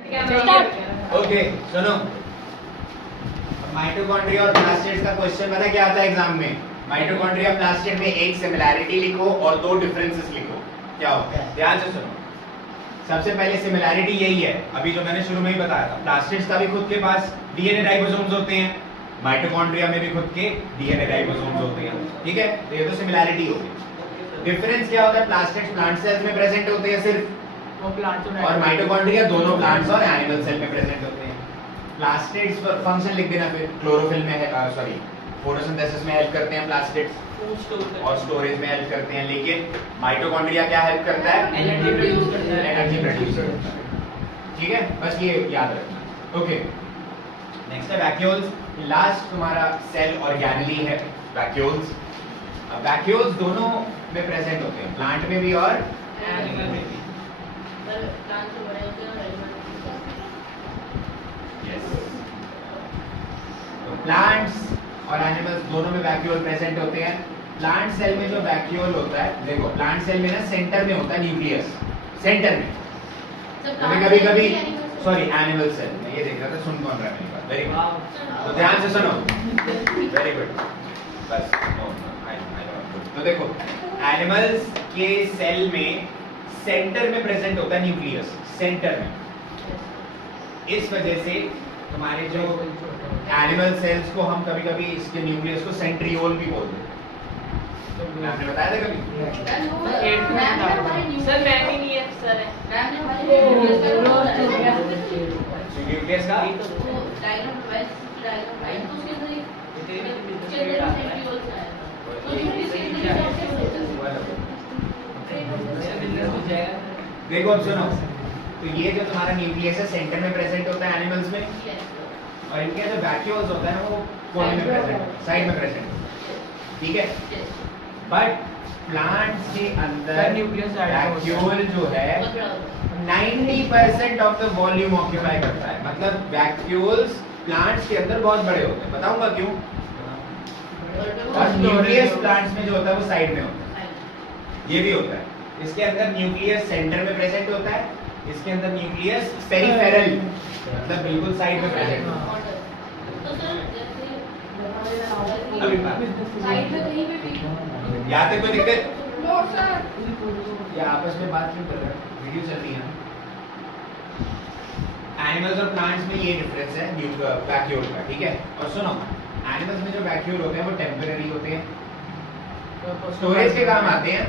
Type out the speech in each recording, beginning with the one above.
Okay सुनो, mitochondria और plastids का क्वेश्चन पता क्या आता है एग्जाम में? माइटोकॉन्ड्रिया प्लास्टिड में एक सिमिलैरिटी लिखो और दो डिफरेंसेस लिखो। क्या होता है? ध्यान से सुनो। सबसे पहले सिमिलैरिटी यही है, अभी जो मैंने शुरू में ही बताया था, प्लास्टिड्स का भी खुद के पास डीएनए राइबोसोम्स होते हैं, माइटोकॉन्ड्रिया में भी खुद के डीएनए राइबोसोम्स होते हैं। ठीक है, तो ये तो सिमिलैरिटी हो गई। डिफरेंस क्या होता है? प्लास्टिड्स प्लांट सेल्स में प्रेजेंट होते हैं सिर्फ, और माइटोकॉन्ड्रिया दोनों प्लांट्स और एनिमल सेल में प्रेजेंट होते हैं। प्लास्टिड्स पर फंक्शन लिख देना, फिर क्लोरोफिल में है, सॉरी फोटोसिंथेसिस में हेल्प करते हैं प्लास्टिड्स और स्टोरेज में हेल्प करते हैं, लेकिन माइटोकॉन्ड्रिया क्या हेल्प करता है? एनर्जी प्रोड्यूस करता है। ठीक है, बस ये याद रखना। ओके, नेक्स्ट है वैक्यूल्स। लास्ट तुम्हारा सेल ऑर्गेनेली है वैक्यूल्स। अब वैक्यूल्स दोनों में प्रेजेंट होते हैं, प्लांट में भी और एनिमल में भी। तो प्लांट्स और एनिमल्स दोनों में वैक्यूल प्रेजेंट होते हैं। प्लांट सेल में जो वैक्यूल होता है, देखो प्लांट सेल में ना सेंटर में होता है न्यूक्लियस, सेंटर में। कभी सॉरी एनिमल सेल में, ये देख रहा था, सुन कौन रहा है मेरी बात? वेरी गुड, तो ध्यान से सुनो, वेरी गुड, बस तो देखो एनिमल्स के सेल में सेंटर में प्रेजेंट होता है न्यूक्लियस, सेंटर में। इस वजह से तुम्हारे जो एनिमल सेल्स को हम कभी कभी इसके न्यूक्लियस को सेंट्रियोल भी बोलते हैं। तो आपने बताया था कभी? सर मैं भी नहीं है सर न्यूक्लियस का देखो अब सुनो, तो ये जो तुम्हारा न्यूक्लियस है सेंटर में प्रेजेंट होता है एनिमल्स में, और इनके जो वैक्यूल्स होता है वो कोने में प्रेजेंट, साइड में प्रेजेंट होता है। ठीक है, बट प्लांट्स के अंदर वैक्यूल जो है 90% ऑफ द वॉल्यूम ऑक्यूपाई करता है। मतलब वैक्यूल्स प्लांट्स के अंदर बहुत बड़े होते हैं, बताऊंगा क्यों। और न्यूक्लियस प्लांट्स में जो होता है वो साइड में होता है, ये भी होता है। इसके अंदर न्यूक्लियस सेंटर में प्रेजेंट होता है, इसके अंदर न्यूक्लियस पेरिफेरल मतलब बिल्कुल साइड में प्रेजेंट होता है। यहाँ तक कोई दिक्कत? या आपस में बात क्यों कर रहे हैं? वीडियो चल रही है ना। एनिमल्स और प्लांट्स में ये डिफरेंस है वैक्यूल का। ठीक है, और सुनो, एनिमल्स में जो वैक्यूल होते हैं वो टेम्परेरी होते हैं, स्टोरेज के काम आते हैं।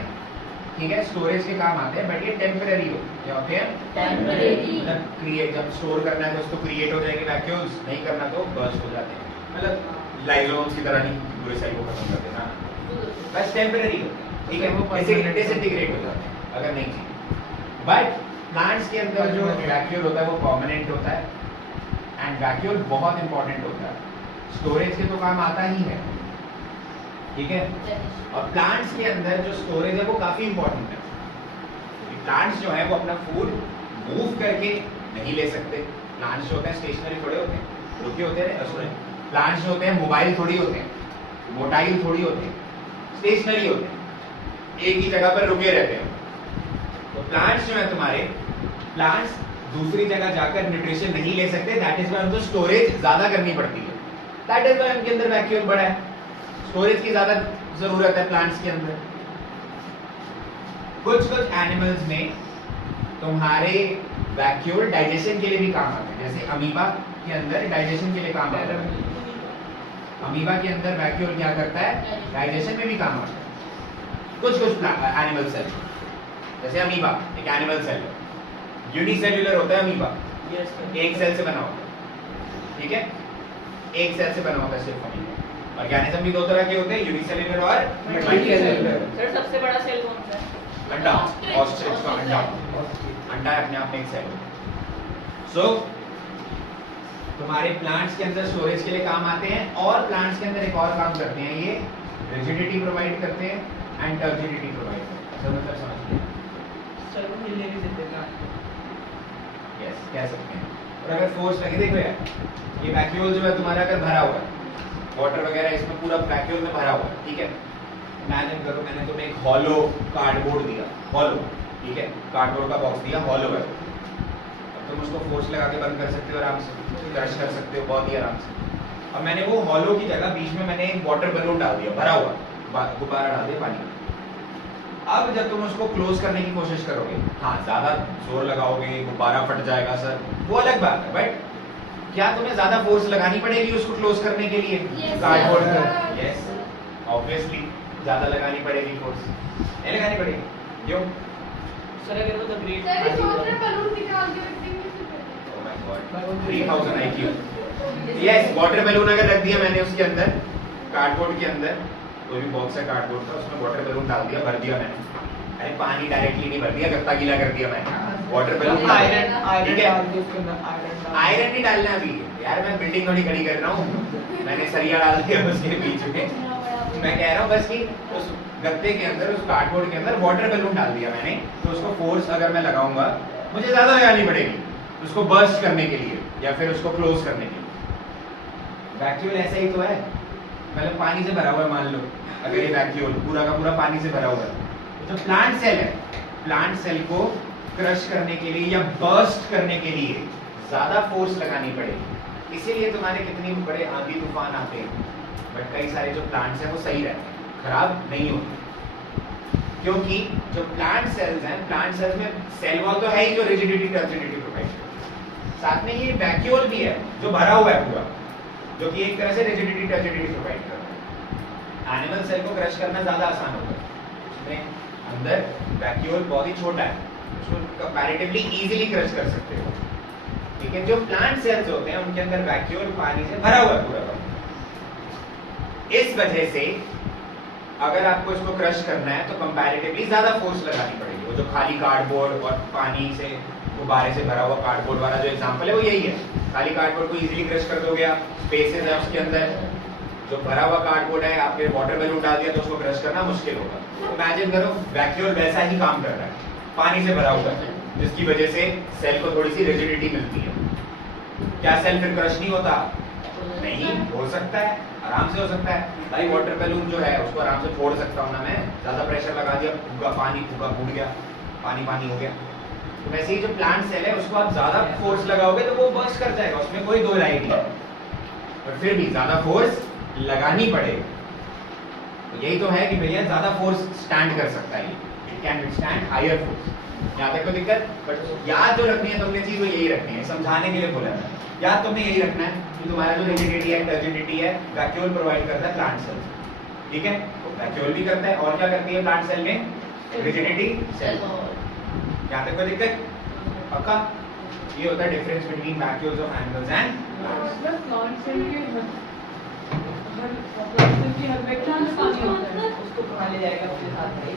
ठीक है, स्टोरेज के काम आते हैं, बट ये टेम्परेरी होते हैं। क्या होते हैं? टेम्परेरी। मतलब क्रिएट, जब स्टोर करना है तो उसको क्रिएट हो जाएंगे वैक्यूल्स, नहीं करना तो बर्स्ट हो जाते हैं। मतलब लाइसोम्स की तरह नहीं पूरे सेल को खत्म कर देना, बस टेम्परेरी होते हैं। ठीक है, वो डिसइंटीग्रेट हो जाते हैं अगर नहीं चाहिए। बट प्लांट्स के अंदर जो वैक्यूल होता है वो परमानेंट होता है, एंड वैक्यूल बहुत इंपॉर्टेंट होता है, स्टोरेज के तो काम आता ही है। ठीक है, और प्लांट्स के अंदर जो स्टोरेज है वो काफी इंपॉर्टेंट है। प्लांट्स जो है वो अपना फूड मूव करके नहीं ले सकते। प्लांट्स जो होते हैं स्टेशनरी थोड़े होते हैं, रुके होते हैं। प्लांट्स जो होते हैं मोबाइल थोड़ी होते हैं, मोटाइल थोड़ी होते हैं, स्टेशनरी होते हैं, एक ही जगह पर रुके रहते हैं। तो प्लांट्स जो है तुम्हारे, प्लांट्स दूसरी जगह जाकर न्यूट्रिशन नहीं ले सकते, दैट इज व्हाई उनको स्टोरेज ज्यादा करनी पड़ती है। दैट इज व्हाई उनके अंदर वैक्यूल बड़ा है, स्टोरेज की ज्यादा जरूरत है प्लांट्स के अंदर। कुछ एनिमल्स में तुम्हारे वैक्यूल डाइजेशन के लिए भी काम आते हैं, जैसे अमीबा के अंदर डाइजेशन के लिए काम आता है। अमीबा के अंदर वैक्यूल क्या करता है? डाइजेशन में भी काम आता है। कुछ एनिमल सेल, जैसे अमीबा एक एनिमल सेल है, यूनिसेल्युलर होता है अमीबा, एक सेल से बना होता है। ठीक है, एक सेल से बना होता है सिर्फ अमीबा। ऑर्गेनिज्म भी दो तरह के होते हैं, यूनिसेल्युलर और मल्टीसेल्युलर। सर सबसे बड़ा सेल कौन सा है? अंडा, ऑस्ट्रिच का अंडा, अंडा अपने आप में एक सेल है। सो तुम्हारे प्लांट्स के अंदर स्टोरेज के लिए काम आते हैं, और प्लांट्स के अंदर एक और काम करते हैं, ये रिजिडिटी प्रोवाइड करते हैं एंड टर्जिडिटी प्रोवाइड करते हैं। सब मतलब समझिए, सर वो हिलने भी देते हैं। यस, कह सकते हैं। और अगर फोर्स लगे, देखो यार, ये वैक्यूल जो है तुम्हारा अगर भरा हुआ है, वाटर वगैरह इसमें पूरा वैक्यूल में भरा हुआ है, ठीक है, इमेजिन करो मैंने तुम्हें एक हॉलो कार्डबोर्ड दिया, हॉलो, ठीक है, कार्डबोर्ड का बॉक्स दिया, हॉलो है। तुम उसको फोर्स लगा के बंद कर सकते हो आराम से, क्रश कर सकते हो बहुत ही आराम से। अब मैंने वो हॉलो की जगह बीच में मैंने एक वाटर बैलून डाल दिया, भरा हुआ गुब्बारा डाल दिया पानी का। अब जब तुम उसको क्लोज करने की कोशिश करोगे, हाँ ज्यादा जोर लगाओगे गुब्बारा फट जाएगा सर, वो अलग बात है, बट क्या तुम्हें ज्यादा फोर्स लगानी पड़ेगी उसको क्लोज करने के लिए? कार्डबोर्ड पर यस ऑब्वियसली ज्यादा लगानी पड़ेगी फोर्स, नहीं लगानी पड़ेगी क्यों? सर अगर वो द ग्रेट सर इस वाटर बैलून निकाल के रख देंगे। Oh my God 3000 IQ। Yes water balloon अगर रख दिया मैंने उसके अंदर, कार्डबोर्ड के अंदर, कोई भी बॉक्स है कार्डबोर्ड का, उसमें वाटर बैलून डाल दिया, भर दिया मैंने। अरे पानी डायरेक्टली नहीं भर दिया, गत्ता गीला कर दिया मैंने, वाटर बैलून आयरन ठीक है? डाल के उसके अंदर आयरन नहीं डालना अभी यार, मैं बिल्डिंग थोड़ी खड़ी कर रहा हूँ, मैंने सरिया डाल दिया उसके बीच में। मैं कह रहा हूँ बस कि उस गत्ते के अंदर, उस कार्डबोर्ड के अंदर वाटर बैलून डाल दिया मैंने, तो उसको फोर्स अगर मैं लगाऊंगा मुझे ज्यादा लगानी पड़ेगी उसको बर्स्ट करने के लिए या फिर उसको क्लोज करने के लिए। वैक्यूल ऐसा ही तो है, मतलब पानी से भरा हुआ है मान लो, अगर ये वैक्यूल पूरा का पूरा पानी से भरा हुआ है, तो प्लांट सेल है, प्लांट सेल को क्रश करने के लिए या बर्स्ट करने के लिए ज्यादा फोर्स लगानी पड़ेगी। इसीलिए तुम्हारे कितने बड़े आंधी तूफान आते हैं, बट कई सारे जो प्लांट्स हैं वो सही रहते हैं, खराब नहीं होते, क्योंकि जो प्लांट सेल्स हैं, प्लांट सेल्स में सेल वॉल तो है ही जो रिजिडिटी टर्जिडिटी प्रोवाइड करता है, साथ में ये वैक्यूल भी है जो भरा हुआ है पूरा, जो कि एक तरह से रिजिडिटी टर्जिडिटी प्रोवाइड करता है। एनिमल सेल को क्रश करना ज्यादा आसान होता है, उसमें अंदर वैक्यूल बहुत ही छोटा है, उसको कंपैरेटिवली इजीली क्रश कर सकते हो, ठीक है? जो प्लांट सेल्स होते हैं उनके अंदर वैक्यूल पानी से भरा हुआ है पूरा। इस वजह से अगर आपको इसको क्रश करना है तो कंपैरेटिवली ज्यादा फोर्स लगानी पड़ेगी। वो जो खाली कार्डबोर्ड और पानी से गुब्बारे से भरा हुआ कार्डबोर्ड वाला जो एग्जांपल है वो यही है, खाली कार्डबोर्ड को इजीली क्रश कर दोगे आप, स्पेसेस है उसके अंदर, जो भरा हुआ कार्डबोर्ड है आपने वाटर बैलून डाल दिया तो उसको क्रश करना मुश्किल होगा। इमेजिन करो वैक्यूल वैसा ही काम कर रहा है, पानी से भरा हुआ है, जिसकी वजह से सेल को थोड़ी सी रिजिडिटी मिलती है। क्या सेल फिर क्रश नहीं होता? नहीं, हो सकता है, आराम से हो सकता है भाई। वाटर बैलून जो है उसको आराम से फोड़ सकता हूँ ना मैं, ज्यादा प्रेशर लगा दिया, फूका पानी, फूका फूट गया, पानी पानी हो गया। तो वैसे ही जो प्लांट सेल है उसको आप ज्यादा फोर्स लगाओगे तो वो बर्स्ट कर जाएगा, उसमें कोई दो राय नहीं है, पर फिर भी ज्यादा फोर्स लगानी पड़ेगी। तो यही तो है कि भैया ज्यादा फोर्स स्टैंड कर सकता है, it can withstand higher force. यहाँ तक तो दिक्कत, बट याद जो रखनी है तुमने चीज वो यही रखनी है, समझाने के लिए बोला है। याद तुमने यही रखना है कि तुम्हारा जो रिजिडिटी है, टर्जिडिटी है, वैक्यूल प्रोवाइड करता है प्लांट सेल, ठीक है? तो वैक्यूल भी करता है, और क्या करती है प्लांट सेल में? Rigidity cell. यहाँ तक कोई दिक्कत? पक्का? ये होता है difference between vacuoles of animals and मतलब प्लांट सेल के हर प्लांट सेल की हर वैक्यूल में पानी होता है। उसको कहाँ ले जाएगा उसके साथ में